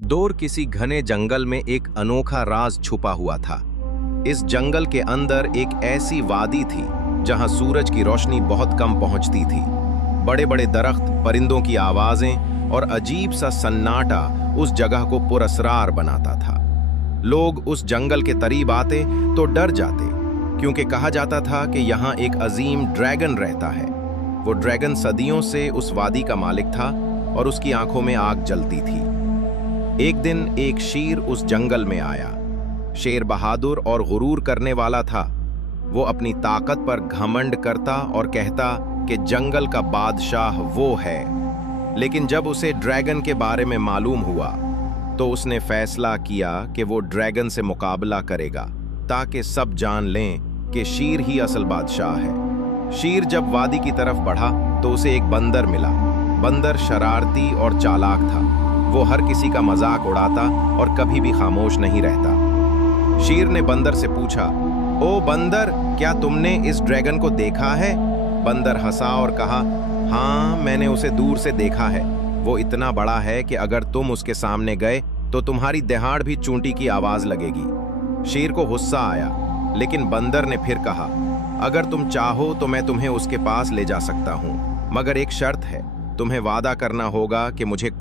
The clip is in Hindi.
दूर किसी घने जंगल में एक अनोखा राज छुपा हुआ था। इस जंगल के अंदर एक ऐसी वादी थी जहां सूरज की रोशनी बहुत कम पहुंचती थी। बड़े बड़े दरख्त, परिंदों की आवाजें और अजीब सा सन्नाटा उस जगह को पुरअसरार बनाता था। लोग उस जंगल के करीब आते तो डर जाते, क्योंकि कहा जाता था कि यहाँ एक अजीम ड्रैगन रहता है। वो ड्रैगन सदियों से उस वादी का मालिक था और उसकी आंखों में आग जलती थी। एक दिन एक शेर उस जंगल में आया। शेर बहादुर और गुरूर करने वाला था। वो अपनी ताकत पर घमंड करता और कहता कि जंगल का बादशाह वो है। लेकिन जब उसे ड्रैगन के बारे में मालूम हुआ तो उसने फैसला किया कि वो ड्रैगन से मुकाबला करेगा, ताकि सब जान लें कि शेर ही असल बादशाह है। शेर जब वादी की तरफ बढ़ा तो उसे एक बंदर मिला। बंदर शरारती और चालाक था। वो हर किसी का मजाक उड़ाता और कभी भी खामोश नहीं रहता। शेर ने बंदर से पूछा, ओ बंदर, क्या तुमने इस ड्रैगन को देखा है? बंदर हंसा और कहा, हाँ, मैंने उसे दूर से देखा है। वो इतना बड़ा है कि अगर तुम उसके सामने गए तो तुम्हारी दहाड़ भी चूंटी की आवाज लगेगी। शेर को गुस्सा आया, लेकिन बंदर ने फिर कहा, अगर तुम चाहो तो मैं तुम्हें उसके पास ले जा सकता हूँ, मगर एक शर्त है, तुम्हें वादा करना होगा कि मुझे